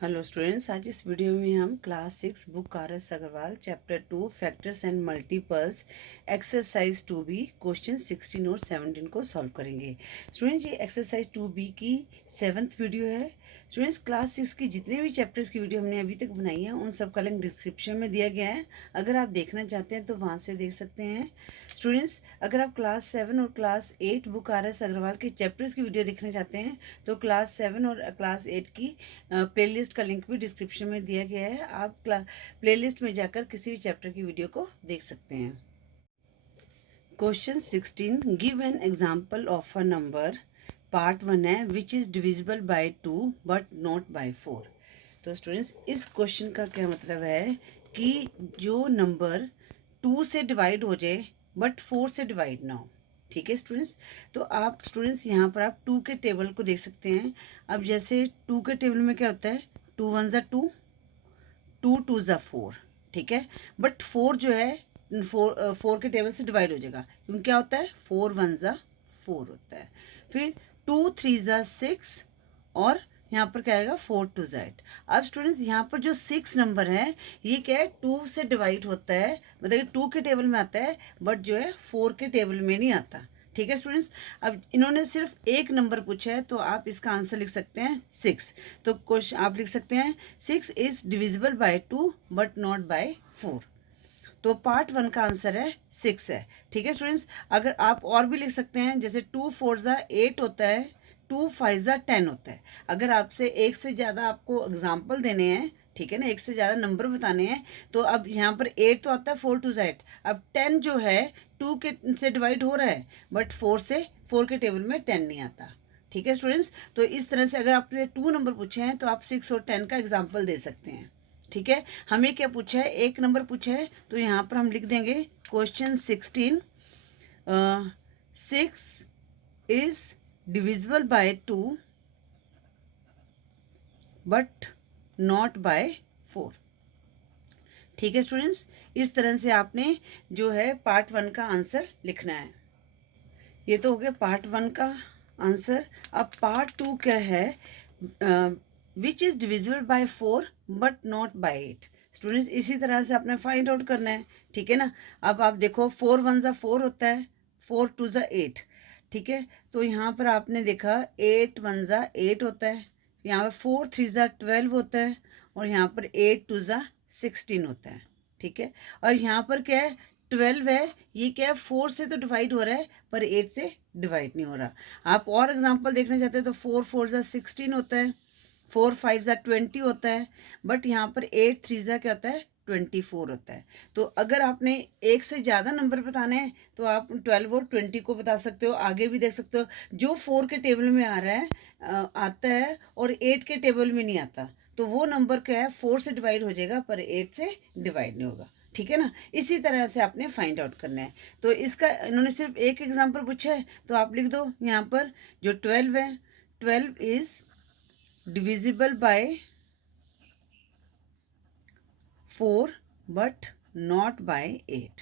Hello students, आज इस video में हम class 6 book R S Agarwal chapter 2 factors and multiples exercise 2B question 16 और 17 को सॉल्व करेंगे। स्टूडेंट्स, ये एक्सरसाइज 2B की 7th वीडियो है। स्टूडेंट्स, क्लास 6 की जितने भी चैप्टर्स की वीडियो हमने अभी तक बनाई है उन सब का लिंक डिस्क्रिप्शन में दिया गया है। अगर आप देखना चाहते हैं तो वहाँ से देख सकते हैं। स्टूडेंट्स, अगर आप क्लास 7 और class 8 book R S Agarwal के चैप्टर्स की वीडियो देखना चाहते हैं तो क्लास 7 और क्लास 8 की प्लेलिस्ट का लिंक भी डिस्क्रिप्शन में दिया गया है। आप प्लेलिस्ट में जाकर किसी भी चैप्टर की वीडियो को देख सकते हैं। Question 16, give an example of a number. Part 1 है which is divisible by 2 but not by 4। तो स्टूडेंट्स, इस क्वेश्चन का क्या मतलब है कि जो नंबर 2 से डिवाइड हो जाए बट 4 से डिवाइड ना हो। ठीक है स्टूडेंट्स, तो आप स्टूडेंट्स यहाँ पर आप 2 के टेबल को देख सकते हैं। अब जैसे 2 के टेबल में क्या होता है, 2 1 ज़ा 2, 2 2 ज़ा 4। ठीक है, बट 4 जो है 4 के टेबल से डिवाइड हो जाएगा क्योंकि क्या होता है 4 1 ज़ा 4 होता है। फिर 2 3 ज़ा 6 और यहाँ पर क्या आएगा 4 2 ज़ा 8। अब स्टूडेंट्स, यहाँ पर जो 6 नंबर है ये क्या है 2 से डिवाइड होता है, मतलब 2 के टेबल में आता है बट जो है 4 के टेबल में नहीं आता। ठीक है स्टूडेंट्स, अब इन्होंने सिर्फ एक नंबर पूछा है तो आप इसका आंसर लिख सकते हैं 6। तो क्वेश्चन आप लिख सकते हैं 6 is divisible by 2 but not by 4। तो पार्ट 1 का आंसर है 6 है। ठीक है स्टूडेंट्स, अगर आप और भी लिख सकते हैं जैसे 2 4 ज़ा 8 होता है, 2 5 ज़ा 10 होता है। अगर आपसे एक से ज़्यादा आपको एग्जाम्पल देने हैं, ठीक है ना, एक से ज़्यादा नंबर बताने हैं, तो अब यहाँ पर 8 तो आता है 4 2 ज़ा 8। अब 10 जो है 2 के से डिवाइड हो रहा है बट 4 के टेबल में 10 नहीं आता। ठीक है स्टूडेंट्स, तो इस तरह से अगर आपसे 2 नंबर पूछे हैं तो आप 6 और 10 का एग्जाम्पल दे सकते हैं। ठीक है, हमें क्या पूछा है, एक नंबर पूछा है तो यहाँ पर हम लिख देंगे question 16, 6 is divisible by 2 but not by 4। ठीक है स्टूडेंट्स, इस तरह से आपने जो है पार्ट 1 का आंसर लिखना है। ये तो हो गया पार्ट 1 का आंसर। अब पार्ट 2 क्या है, which is divisible by 4 but not by 8। Students, इसी तरह से आपने फाइंड आउट करना है। ठीक है ना, अब आप देखो 4 1 ज़ा 4 होता है, 4 2 ज़ा 8। ठीक है, तो यहाँ पर आपने देखा 8 1 ज़ा 8 होता है, यहाँ पर 4 3 ज़ा 12 होता है और यहाँ पर 8 2 ज़ा 16 होता है। ठीक है, और यहाँ पर क्या है 12 है, ये क्या है 4 से तो डिवाइड हो रहा है पर 8 से डिवाइड नहीं हो रहा। आप और एग्जांपल देखना चाहते हैं तो 4 4 ज़ा 16 होता है, 4 5 ज़ा 20 होता है, बट यहाँ पर 8 3 ज़ा क्या होता है 24 होता है। तो अगर आपने एक से ज़्यादा नंबर बताने हैं तो आप 12 और 20 को बता सकते हो, आगे भी देख सकते हो। जो 4 के टेबल में आ रहा है आता है और 8 के टेबल में नहीं आता, तो वो नंबर क्या है 4 से डिवाइड हो जाएगा पर 8 से डिवाइड नहीं होगा। ठीक है ना, इसी तरह से आपने फाइंड आउट करना है। तो इसका इन्होंने सिर्फ एक एग्जांपल पूछा है तो आप लिख दो यहाँ पर जो 12 है, 12 is divisible by 4 but not by 8।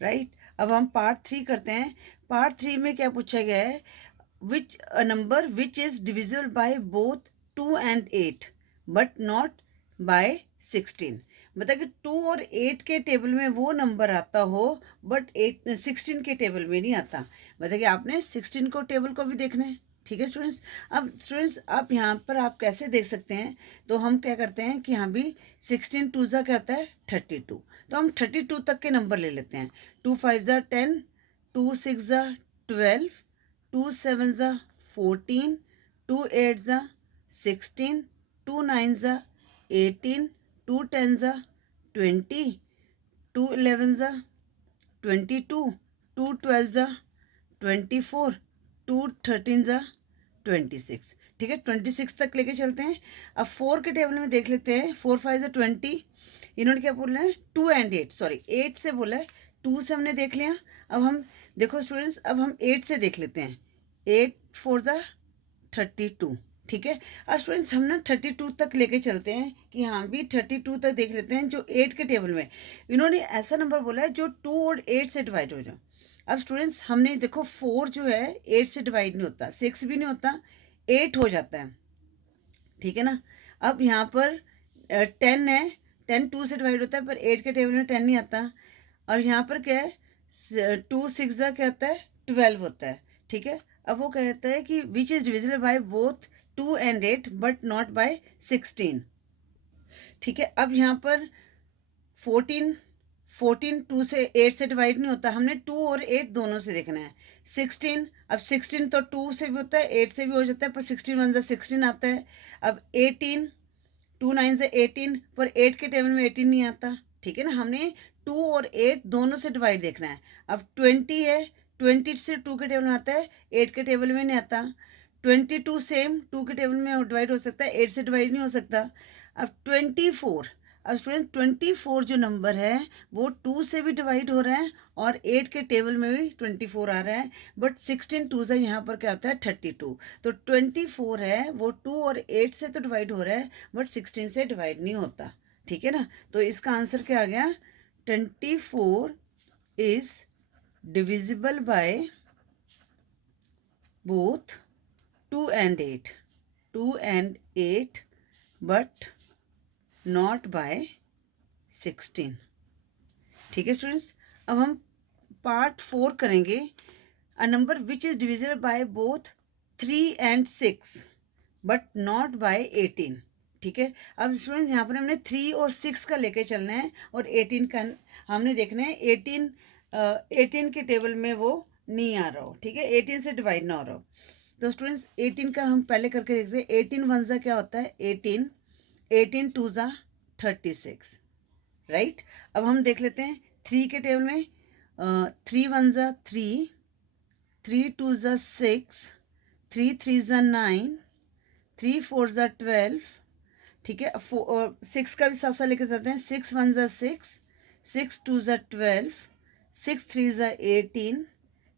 Right, अब हम पार्ट 3 करते हैं। पार्ट 3 में क्या पूछा गया है, which a number which is divisible by both 2 and 8 but not by 16। मतलब कि 2 और 8 के टेबल में वो नंबर आता हो बट 16 के टेबल में नहीं आता। मतलब कि आपने 16 को टेबल को भी देखना है। ठीक है स्टूडेंट्स, अब स्टूडेंट्स आप यहाँ पर आप कैसे देख सकते हैं, तो हम क्या करते हैं कि यहाँ भी 16 2 ज़ा क्या होता है 32, तो हम 32 तक के नंबर ले लेते हैं। 2 5 ज़ा 10, 2 6 ज़ा 12, 2 7 ज़ा 14, 2 8 ज़ा 16, 2 9 ज़ा 18, 2 10 ज़ा 20, 2 11 ज़ा 22, 2 12 ज़ा 24, 2 13 ज़ा 26। ठीक है, 26 तक लेके चलते हैं। अब 4 के टेबल में देख लेते हैं, 4 5 ज़ा 20। इन्होंने क्या बोला है 2 एंड 8, सॉरी 8 से बोला है, 2 से हमने देख लिया। अब हम देखो स्टूडेंट्स, अब हम 8 से देख लेते हैं, 8 4 ज़ा 32। ठीक है, अब स्टूडेंट्स हम ना 32 तक लेके चलते हैं कि हाँ भी 32 तक देख लेते हैं जो 8 के टेबल में। इन्होंने ऐसा नंबर बोला है जो 2 और 8 से डिवाइड हो जाए। अब स्टूडेंट्स हमने देखो 4 जो है 8 से डिवाइड नहीं होता, 6 भी नहीं होता, 8 हो जाता है। ठीक है ना। अब यहाँ पर 10 है, 10 2 से डिवाइड होता है पर 8 के टेबल में 10 नहीं आता। और यहाँ पर क्या है 2 6 क्या होता है 12 होता है, ठीक है। अब वो कहता है कि which is divisible by both 2 and 8 but not by 16, ठीक है। अब यहाँ पर 14 2 से 8 से डिवाइड नहीं होता, हमने 2 और 8 दोनों से देखना है। 16, अब 16 तो 2 से भी होता है 8 से भी हो जाता है, पर 16 1 16 आता है। अब 18 2 9 से 18, पर 8 के टेबल में 18 नहीं आता, ठीक है ना। हमने 2 और 8 दोनों से डिवाइड देखना है। अब 20 है, 20 से 2 के टेबल में आता है, 8 के टेबल में नहीं आता। 22 सेम 2 के टेबल में डिवाइड हो सकता है, 8 से डिवाइड नहीं हो सकता। अब 24, अब स्टूडेंट 24 जो नंबर है वो 2 से भी डिवाइड हो रहा है और 8 के टेबल में भी 24 आ रहा है, बट 16 2 से यहाँ पर क्या होता है 32। तो 24 है वो 2 और 8 से तो डिवाइड हो रहा है बट 16 से डिवाइड नहीं होता, ठीक है ना। तो इसका आंसर क्या आ गया, 24 is divisible by both 2 and 8 but not by 16, ठीक है स्टूडेंट्स। अब हम पार्ट 4 करेंगे, a number which is divisible by both 3 and 6 but not by 18, ठीक है। अब स्टूडेंट्स यहाँ पर हमने 3 और 6 का लेके चलना है और 18 का हमने देखना है। 18 के टेबल में वो नहीं आ रहा हो, ठीक है, 18 से डिवाइड ना हो रहा हो। तो स्टूडेंट्स 18 का हम पहले करके देखते हैं। 18 1 ज़ा क्या होता है 18, 18 2 ज़ा 36, राइट। अब हम देख लेते हैं 3 के टेबल में 3 1 ज़ा 3, 3 2 ज़ा 6, 3 3 ज़ा 9, 3 4 ज़ा 12, ठीक है। 6 का भी साथ साथ लेकर चलते हैं। 6 1 ज़ा 6, 6 2 ज़ा 12, 6 3 ज़ा 18,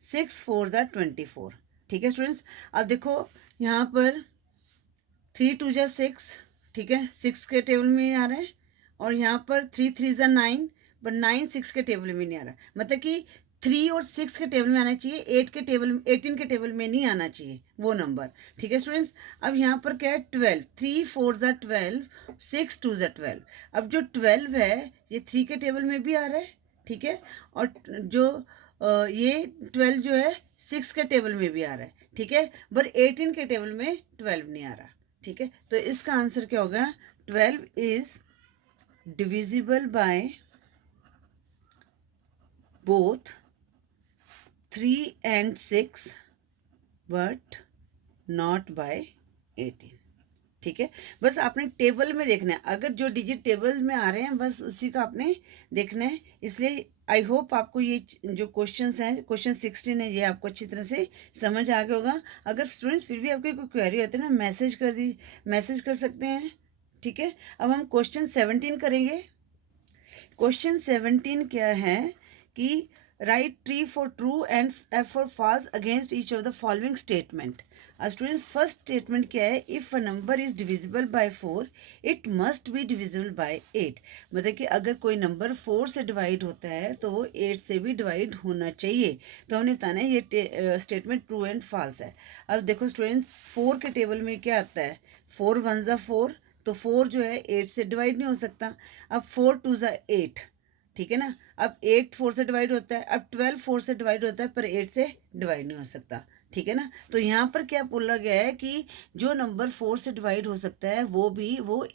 6 4 ज़ा 24, ठीक है स्टूडेंट्स। अब देखो यहाँ पर 3 2 ज़ा 6, ठीक है, 6 के टेबल में आ रहा है। और यहाँ पर 3 3 ज़ा 9, पर 9 6 के टेबल में नहीं आ रहा, मतलब कि 3 और 6 के टेबल में आना चाहिए, 8 के टेबल 18 के टेबल में नहीं आना चाहिए वो नंबर, ठीक है स्टूडेंट्स। अब यहाँ पर क्या है 12, 3 4 ज़ा 12, 6 2 ज़ा 12। अब जो 12 है ये 3 के टेबल में भी आ रहा है, ठीक है। और जो ये 12 जो है 6 के टेबल में भी आ रहा है, ठीक है, पर 18 के टेबल में 12 नहीं आ रहा, ठीक है। तो इसका आंसर क्या होगा, 12 is divisible by both 3 and 6 but not by 18, ठीक है। बस आपने टेबल में देखना है, अगर जो डिजिट टेबल में आ रहे हैं बस उसी का आपने देखना है। इसलिए आई होप आपको ये जो क्वेश्चंस हैं, क्वेश्चन 16 है, ये आपको अच्छी तरह से समझ आ गया होगा। अगर स्टूडेंट्स फिर भी आपकी कोई क्वेरी होती है ना, मैसेज कर सकते हैं, ठीक है। अब हम क्वेश्चन 17 करेंगे। क्वेश्चन 17 क्या है कि write T for true and F for false against each of the following statement. अब स्टूडेंट्स फर्स्ट स्टेटमेंट क्या है, if a number is divisible by 4 it must be divisible by 8, मतलब कि अगर कोई नंबर 4 से डिवाइड होता है तो वो 8 से भी डिवाइड होना चाहिए। तो हमने बताना है ये स्टेटमेंट ट्रू एंड फॉल्स है। अब देखो स्टूडेंट्स 4 के टेबल में क्या आता है, 4 1 ज़ा 4, तो 4 जो है 8 से डिवाइड नहीं हो सकता। अब 4 2 ज़ा 8, ठीक है ना। अब 8 4 से डिवाइड होता है, अब 12 4 से डिवाइड होता है पर 8 से डिवाइड नहीं हो सकता, ठीक है ना। तो यहाँ पर क्या बोला गया है कि जो नंबर 4 से डिवाइड हो सकता है वो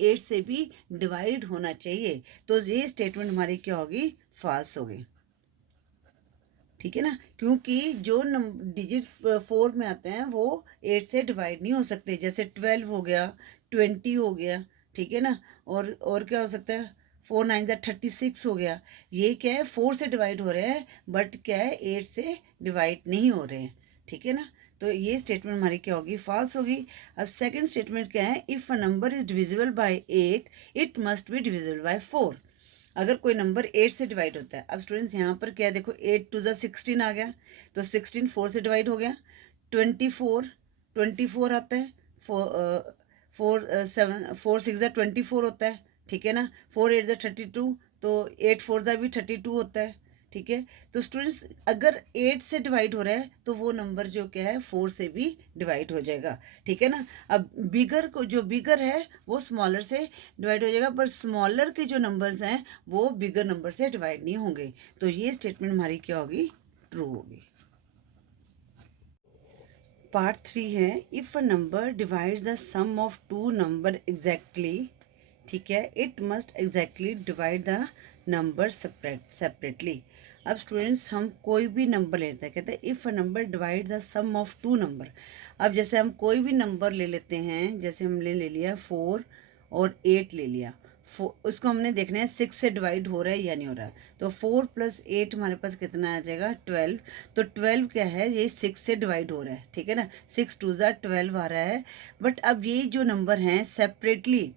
8 से भी डिवाइड होना चाहिए। तो ये स्टेटमेंट हमारी क्या होगी, फॉल्स होगी, ठीक है ना, क्योंकि जो डिजिट 4 में आते हैं वो 8 से डिवाइड नहीं हो सकते। जैसे 12 हो गया, 20 हो गया, ठीक है ना। और क्या हो सकता है 4 9 ज़ा 36 हो गया। ये क्या है 4 से डिवाइड हो रहे हैं बट क्या है 8 से डिवाइड नहीं हो रहे हैं, ठीक है ना। तो ये स्टेटमेंट हमारी क्या होगी, फॉल्स होगी। अब सेकंड स्टेटमेंट क्या है, if a number is divisible by 8 it must be divisible by 4। अगर कोई नंबर 8 से डिवाइड होता है, अब स्टूडेंट्स यहाँ पर क्या देखो 8 2 ज़ा 16 आ गया, तो 16 4 से डिवाइड हो गया। 24 आता है, 4 6 ज़ा 24 होता है, ठीक है ना। 4 8 ज़ा 32, तो 8 4 ज़ा भी 32 होता है, ठीक है। तो स्टूडेंट्स अगर 8 से डिवाइड हो रहा है तो वो नंबर जो क्या है 4 से भी डिवाइड हो जाएगा, ठीक है ना। अब बिगर को जो बिगर है वो स्मॉलर से डिवाइड हो जाएगा, पर स्मॉलर के जो नंबर्स हैं वो बिगर नंबर से डिवाइड नहीं होंगे। तो ये स्टेटमेंट हमारी क्या होगी, ट्रू होगी। पार्ट 3 है, if a number divide the sum of two number exactly, ठीक है, it must exactly divide the number separately. अब स्टूडेंट्स हम कोई भी नंबर लेते हैं, कहते हैं if a number divide the sum of two number. अब जैसे हम कोई भी नंबर ले लेते हैं, जैसे हमने ले लिया 4 और 8 ले लिया, उसको हमने देखना है 6 से डिवाइड हो रहा है या नहीं हो रहा है। तो 4 + 8 हमारे पास कितना आ जाएगा, 12। तो 12 क्या है, ये 6 से डिवाइड हो रहा है, ठीक है ना, 6 2 12 आ रहा है। बट अब ये जो नंबर हैं सेपरेटली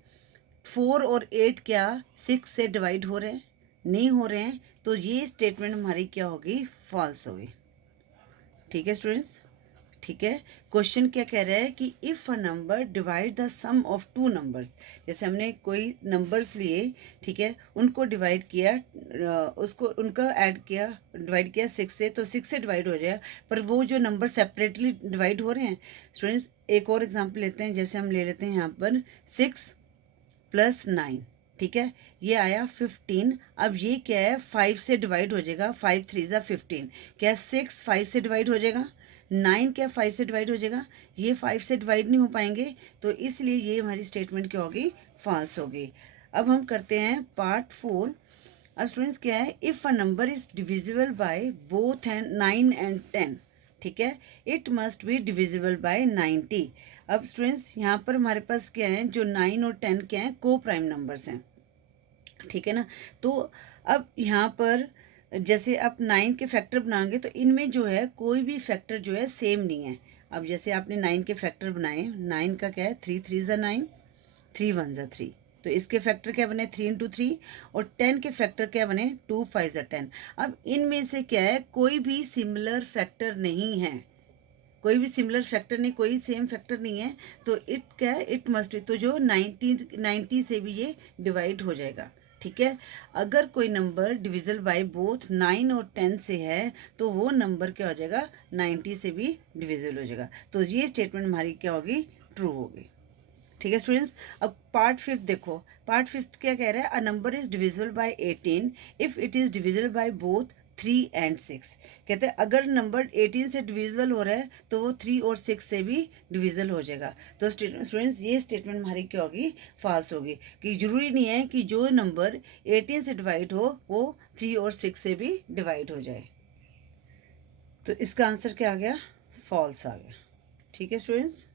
4 और 8 क्या 6 से डिवाइड हो रहे हैं, नहीं हो रहे हैं। तो ये स्टेटमेंट हमारी क्या होगी, फॉल्स होगी, ठीक है स्टूडेंट्स। ठीक है, क्वेश्चन क्या कह रहा है कि if a number divide the sum of two numbers, जैसे हमने कोई नंबर्स लिए, ठीक है, उनको डिवाइड किया, उसको उनका ऐड किया, डिवाइड किया 6 से, तो 6 से डिवाइड हो जाएगा, पर वो जो नंबर सेपरेटली डिवाइड हो रहे हैं। स्टूडेंट्स एक और एग्जांपल लेते हैं, जैसे हम ले लेते हैं यहाँ पर 6 + 9, ठीक है, ये आया 15। अब ये क्या है 5 से डिवाइड हो जाएगा, 5 3 15, क्या 6 5 से डिवाइड हो जाएगा, 9 क्या 5 से डिवाइड हो जाएगा, ये 5 से डिवाइड नहीं हो पाएंगे, तो इसलिए ये हमारी स्टेटमेंट क्या होगी, फॉल्स होगी। अब हम करते हैं पार्ट 4। अब स्टूडेंट्स क्या है, if a number is divisible by both 9 and 10, ठीक है, it must be divisible bye 90। अब स्टूडेंट्स यहाँ पर हमारे पास क्या है, जो 9 और 10 क्या है, को प्राइम नंबर्स हैं, ठीक है ना। तो अब यहाँ पर जैसे आप 9 के फैक्टर बनाएंगे तो इनमें जो है कोई भी फैक्टर जो है सेम नहीं है। अब जैसे आपने 9 के फैक्टर बनाए, 9 का क्या है 3 3 9, 3 1 3, तो इसके फैक्टर क्या बने 3 × 3, और 10 के फैक्टर क्या बने 2 5 10। अब इनमें से क्या है, कोई भी सिमिलर फैक्टर नहीं है, कोई भी सिमिलर फैक्टर नहीं, कोई सेम फैक्टर नहीं है। तो इट क्या है, इट मस्ट, तो जो 90 से भी ये डिवाइड हो जाएगा, ठीक है। अगर कोई नंबर डिविजल बाय बोथ 9 और 10 से है तो वो नंबर क्या हो जाएगा, 90 से भी डिविजल हो जाएगा। तो ये स्टेटमेंट हमारी क्या होगी, ट्रू होगी, ठीक है स्टूडेंट्स। अब पार्ट 5 देखो, पार्ट 5 क्या कह रहा है, अ number is divisible bye 18 if it is divisible by both 3 and 6। कहते हैं अगर नंबर 18 से डिविजिबल हो रहा है तो वो 3 और 6 से भी डिविजिबल हो जाएगा। तो स्टूडेंट्स ये स्टेटमेंट हमारी क्या होगी, फॉल्स होगी, कि जरूरी नहीं है कि जो नंबर 18 से डिवाइड हो वो 3 और 6 से भी डिवाइड हो जाए। तो इसका आंसर क्या आ गया, फॉल्स आ गया, ठीक है स्टूडेंट्स।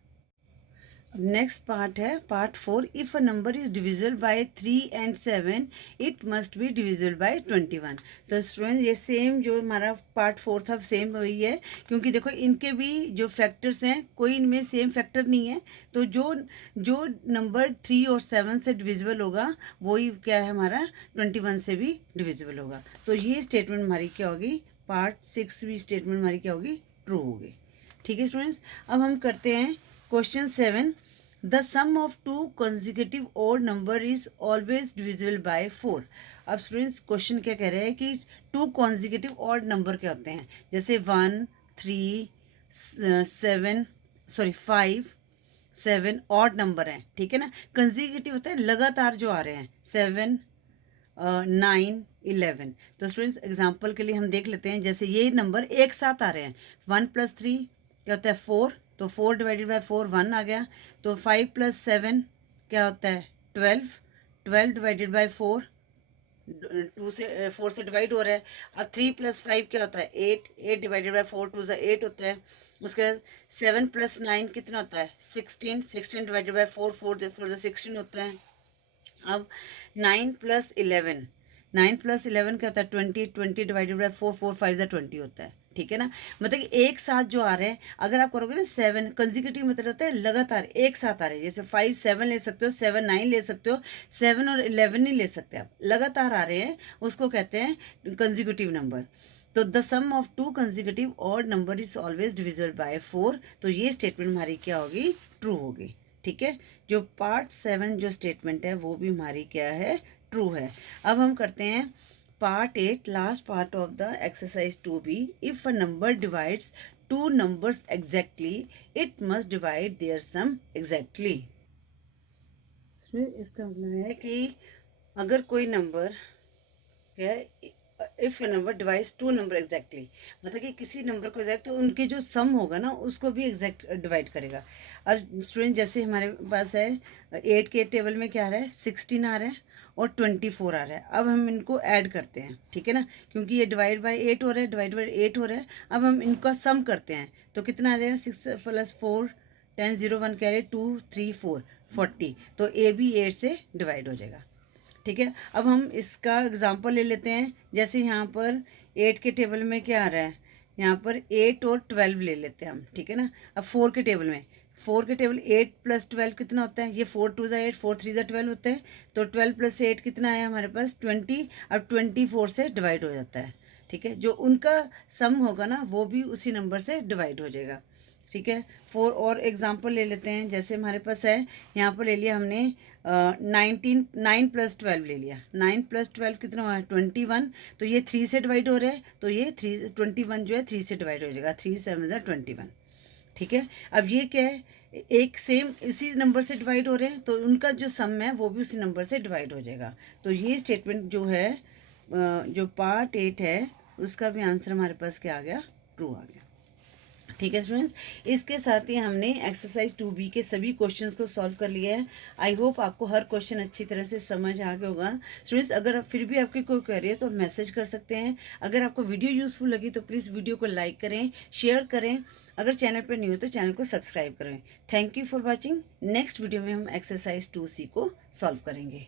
नेक्स्ट पार्ट है part 4, if a number is divisible bye 3 and 7 it must be divisible bye 21। तो स्टूडेंट ये सेम जो हमारा पार्ट 4 था सेम वही है, क्योंकि देखो इनके भी जो फैक्टर्स हैं कोई इनमें सेम फैक्टर नहीं है। तो जो जो नंबर 3 और 7 से डिविजिबल होगा वही क्या है हमारा 21 से भी डिविजिबल होगा। तो ये स्टेटमेंट हमारी क्या होगी, पार्ट 6 भी स्टेटमेंट हमारी क्या होगी, ट्रू होगी, ठीक है स्टूडेंट्स। अब हम करते हैं question 7, the sum of two consecutive odd number is always divisible by 4। अब स्टूडेंट्स क्वेश्चन क्या कह रहे हैं कि टू consecutive odd नंबर क्या होते हैं, जैसे 1 3 7 5 7 ऑड नंबर हैं, ठीक है ना। कंजिक्यूटिव होता है लगातार जो आ रहे हैं, 7 9 11। तो स्टूडेंट्स एग्जांपल के लिए हम देख लेते हैं, जैसे ये नंबर एक साथ आ रहे हैं, 1 + 3 क्या होता है 4, तो 4 डिवाइडेड बाय 4 1 आ गया। तो 5 + 7 क्या होता है 12, 12 डिवाइडेड बाय 4 2 से 4 से डिवाइड हो रहा है। अब 3 + 5 क्या होता है 8, 8 डिवाइडेड बाय 4 2 8 होता है। उसके बाद 7 + 9 कितना होता है 16, 16 डिवाइडेड बाय 4 4 4 16 होता है। अब 9 + 11, 9 + 11 क्या होता है 20, 20 डिवाइडेड बाय 4 4 5 20 होता है, ठीक है ना। मतलब कि एक साथ जो आ रहे हैं, अगर आप करोगे ना 7 कंजिक्यूटिव मतलब होता है लगातार एक साथ आ रहे हैं, जैसे 5 7 ले सकते हो, 7 9 ले सकते हो, 7 और 11 नहीं ले सकते आप, लगातार आ रहे हैं उसको कहते हैं कंजिक्यूटिव नंबर। तो the sum of two consecutive odd number is always divisible by 4। तो ये स्टेटमेंट हमारी क्या होगी, ट्रू होगी, ठीक है। जो पार्ट 7 जो स्टेटमेंट है वो भी हमारी क्या है, ट्रू है। अब हम करते हैं part 8 last part of the exercise 2B, if a number divides two numbers exactly it must divide their sum exactly. इसका मतलब है कि अगर कोई नंबर क्या है, if a number divides two number exactly, मतलब कि किसी नंबर को एग्जैक्ट, तो उनके जो सम होगा ना उसको भी एग्जैक्ट डिवाइड करेगा। अब स्टूडेंट जैसे हमारे पास है 8 के टेबल में क्या आ रहा है, 16 आ रहा है और 24 आ रहा है। अब हम इनको ऐड करते हैं, ठीक है ना, क्योंकि ये डिवाइड बाय 8 हो रहा है, डिवाइड बाय 8 हो रहा है। अब हम इनका सम करते हैं तो कितना आ जाएगा, 6 + 4 10 0 1 कह रहे 2 3 4 40, तो ए भी 8 से डिवाइड हो जाएगा। ठीक है, अब हम इसका एग्जांपल ले लेते हैं। जैसे यहाँ पर 8 के टेबल में क्या आ रहा है, यहाँ पर 8 और 12 ले लेते हैं हम, ठीक है ना। अब 4 के टेबल में, 4 के टेबल 8 + 12 कितना होता है, ये 4 2 8 4 3 12 होता है, तो 12 + 8 कितना आया हमारे पास 20। अब 24 से डिवाइड हो जाता है, ठीक है। जो उनका सम होगा ना वो भी उसी नंबर से डिवाइड हो जाएगा, ठीक है। 4 और एग्जाम्पल ले लेते हैं। जैसे हमारे पास है, यहाँ पर ले लिया हमने 9 + 12 ले लिया। 9 + 12 कितना हुआ है 21, तो ये 3 से डिवाइड हो रहा है, तो ये 21 जो है 3 से डिवाइड हो जाएगा, 3 7 21, ठीक है। अब ये क्या है, एक सेम इसी नंबर से डिवाइड हो रहे हैं, तो उनका जो सम है वो भी उसी नंबर से डिवाइड हो जाएगा। तो ये स्टेटमेंट जो है जो पार्ट 8 है उसका भी आंसर हमारे पास क्या आ गया, ट्रू आ गया। ठीक है स्टूडेंट्स, इसके साथ ही हमने एक्सरसाइज 2B के सभी क्वेश्चंस को सॉल्व कर लिया है। आई होप आपको हर क्वेश्चन अच्छी तरह से समझ आ गया होगा। स्टूडेंट्स अगर फिर भी आपकी कोई क्वेरी है तो मैसेज कर सकते हैं। अगर आपको वीडियो यूजफुल लगी तो प्लीज़ वीडियो को लाइक करें, शेयर करें। अगर चैनल पर नहीं हो तो चैनल को सब्सक्राइब करें। Thank you for watching. Next video में हम एक्सरसाइज 2C को सॉल्व करेंगे।